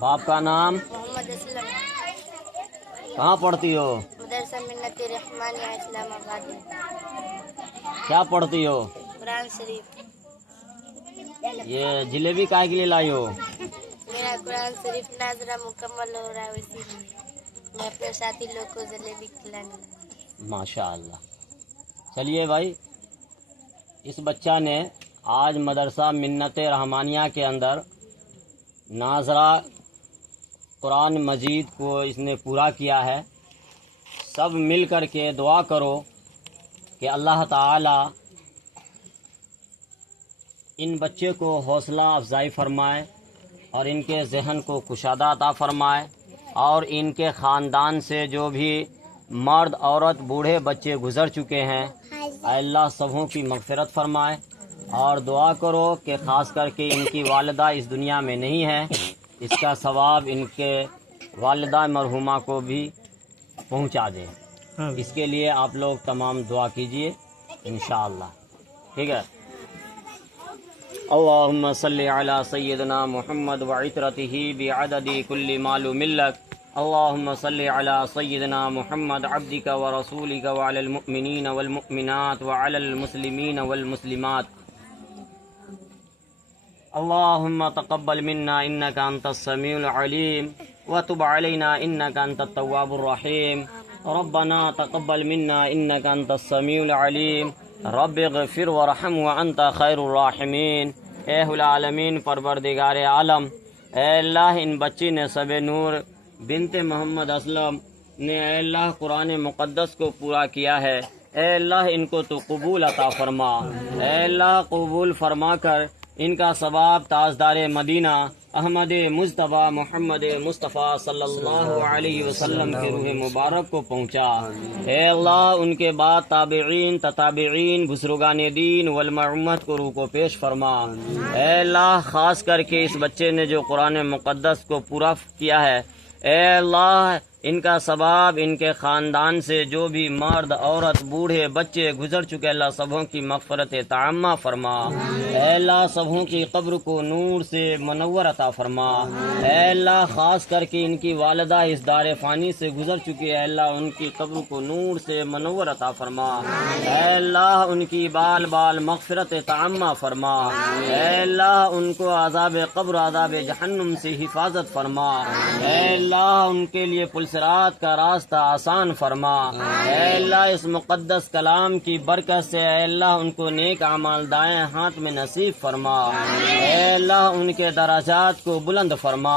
باپ کا نام؟ محمد اسلم، کہاں پڑھتی ہو؟ مدرسہ منت رحمانیہ اسلام آباد میں۔ کیا پڑھتی ہو؟ قرآن شریف۔ یہ جلیبی کائے کے لیے لائی ہو؟ میرا قرآن شریف ناظرہ مکمل ہو رہا ہے، اسی لیے میں اپنے ساتھی لوگ کو جلیبی کھلانے لگا۔ ماشاء اللہ۔ چلیے بھائی، اس بچہ نے آج مدرسہ منت رحمانیہ کے اندر ناظرہ قرآن مجید کو اس نے پورا کیا ہے۔ سب مل کر کے دعا کرو کہ اللہ تعالی ان بچے کو حوصلہ افزائی فرمائے اور ان کے ذہن کو کشادہ عطا فرمائے، اور ان کے خاندان سے جو بھی مرد عورت بوڑھے بچے گزر چکے ہیں اے اللہ سبوں کی مغفرت فرمائے، اور دعا کرو کہ خاص کر کے ان کی والدہ اس دنیا میں نہیں ہے، اس کا ثواب ان کے والدہ مرحومہ کو بھی پہنچا دے۔ اس کے لیے آپ لوگ تمام دعا کیجئے انشاءاللہ، ٹھیک ہے؟ اللہم صلی علی سیدنا محمد وعطرتہ بعدد کل معلوم لک، اللہم صلی علی سیدنا محمد عبدک ورسولک وعلی المؤمنین والمؤمنات وعلی المسلمین والمسلمات، اللہم تقبل منا انک انت السمیع العلیم وتب علینا انک انت التواب الرحیم، ربنا تقبل منا انک انت السمیع العلیم، رب اغفر ورحم وانت خیر الراحمین۔ اے العالمین پروردگار عالم، اے اللہ ان بچی نے سب نور بنت محمد اسلم نے اے اللہ قرآن مقدس کو پورا کیا ہے، اے اللہ ان کو تو قبول عطا فرما، اے اللہ قبول فرما کر ان کا ثواب تاجدار مدینہ احمد مجتبیٰ محمد مصطفیٰ صلی اللہ علیہ وسلم کے روح مبارک کو پہنچا۔ اے اللہ ان کے بعد تابعین تتابعین بزرگان دین والمع امت کو روح کو پیش فرما۔ اے اللہ خاص کر کے اس بچے نے جو قرآن مقدس کو پورا کیا ہے، اے اللہ ان کا ثواب ان کے خاندان سے جو بھی مرد عورت بوڑھے بچے گزر چکے اللہ سبوں کی مغفرت تعمہ فرما، اے اللہ سبوں کی قبر کو نور سے منور عطا فرما، اے اللہ خاص کر کے ان کی والدہ اس دار فانی سے گزر چکی ہے، اللہ ان کی قبر کو نور سے منور عطا فرما، اے اللہ ان کی بال بال مغفرت تعمہ فرما، اے اللہ ان کو عذاب قبر عذاب جہنم سے حفاظت فرما، اے اللہ ان کے لیے پلسرات کا راستہ آسان فرما، اے اللہ اس مقدس کلام کی برکت سے اے اللہ ان کو نیک اعمال دائیں ہاتھ میں نصیب فرما، اے اللہ ان کے درجات کو بلند فرما،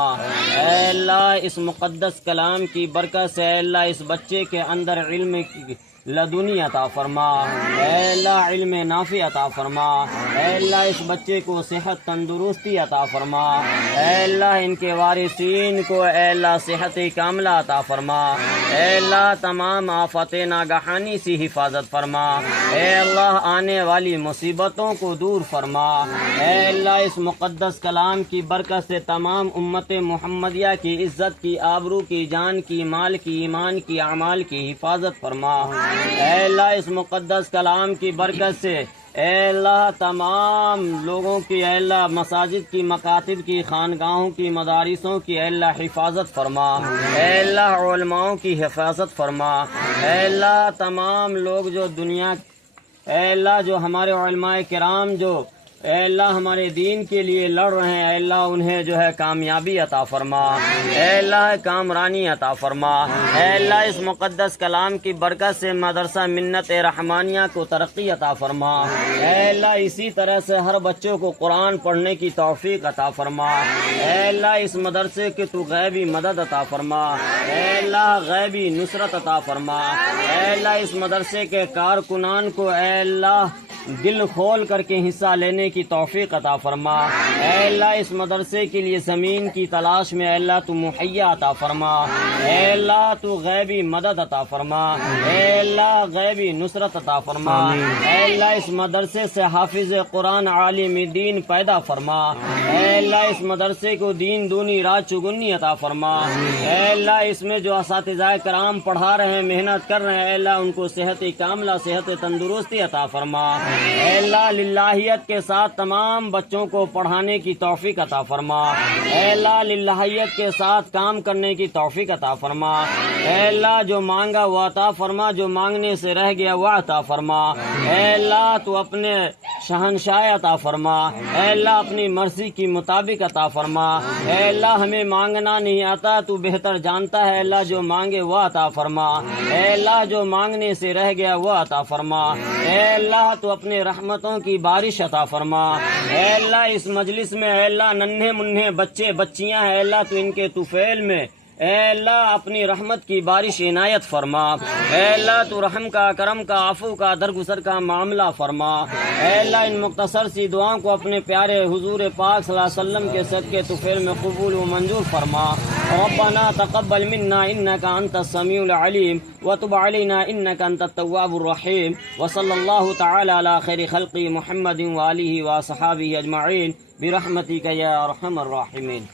اے اللہ اس مقدس کلام کی برکت سے اے اللہ اس بچے کے اندر علم کی لدنی عطا فرما، اے اللہ علم نافع عطا فرما، اے اللہ اس بچے کو صحت تندرستی عطا فرما، اے اللہ ان کے وارثین کو اے اللہ صحت کاملہ عطا فرما، اے اللہ تمام آفات ناگہانی سے حفاظت فرما، اے اللہ آنے والی مصیبتوں کو دور فرما، اے اللہ اس مقدس کلام کی برکت سے تمام امت محمدیہ کی عزت کی آبرو کی جان کی مال کی ایمان کی اعمال کی حفاظت فرما، اے اللہ اس مقدس کلام کی برکت سے اے اللہ تمام لوگوں کی اے اللہ مساجد کی مکاتب کی خانگاہوں کی مدارسوں کی اے اللہ حفاظت فرما، اے اللہ علماؤں کی حفاظت فرما، اے اللہ تمام لوگ جو دنیا اے اللہ جو ہمارے علماء کرام جو اے اللہ ہمارے دین کے لیے لڑ رہے ہیں، اے اللہ انہیں جو ہے کامیابی عطا فرما، اے اللہ کامرانی عطا فرما، اے اللہ اس مقدس کلام کی برکت سے مدرسہ منت رحمانیہ کو ترقی عطا فرما، اے اللہ اسی طرح سے ہر بچوں کو قرآن پڑھنے کی توفیق عطا فرما، اے اللہ اس مدرسے کے تو غیبی مدد عطا فرما، اے اللہ غیبی نصرت عطا فرما، اے اللہ اس مدرسے کے کارکنان کو اے اللہ دل کھول کر کے حصہ لینے کی توفیق عطا فرما، اے اللہ اس مدرسے کے لیے زمین کی تلاش میں اے اللہ تو مہیا عطا فرما، اے اللہ تو غیبی مدد عطا فرما، اے اللہ غیبی نصرت عطا فرما، اے اللہ اس مدرسے سے حافظ قرآن عالم دین پیدا فرما، اے اللہ اس مدرسے کو دین دونی رات چگنی عطا فرما، اے اللہ اس میں جو اساتذہ کرام پڑھا رہے ہیں محنت کر رہے ہیں اے اللہ ان کو صحت کاملہ صحت تندرستی عطا فرما، اے اللہ للہیت کے ساتھ تمام بچوں کو پڑھانے کی توفیق عطا فرما، اے اللہ للہیت کے ساتھ کام کرنے کی توفیق عطا فرما، اے اللہ جو مانگا وہ عطا فرما، جو مانگنے سے رہ گیا وہ عطا فرما، اے اللہ تو اپنے شہنشاہ عطا فرما، اے اللہ اپنی مرضی کی مطابق عطا فرما، اے اللہ ہمیں مانگنا نہیں آتا تو بہتر جانتا ہے، اللہ جو مانگے وہ عطا فرما، اے اللہ جو مانگنے سے رہ گیا وہ عطا فرما، اے اللہ تو اپنے رحمتوں کی بارش عطا فرما، اے اللہ اس مجلس میں اے اللہ ننھے منھے بچے بچیاں ہیں، اے اللہ تو ان کے طفیل میں اے اللہ اپنی رحمت کی بارش عنایت فرما، اے اللہ تو رحم کا، کرم کا، عفو کا، درگزر کا معاملہ فرما، اے اللہ ان مختصر سی دعاؤں کو اپنے پیارے حضور پاک صلی اللہ علیہ وسلم کے صدقے طفیل میں قبول و منظور فرما۔ ربنا تقبل منا انك انت السميع العليم وتب علينا انك انت التواب الرحيم، وصلى الله تعالى على خير خلق محمد وآله وصحابه اجمعين برحمتك يا ارحم الراحمين۔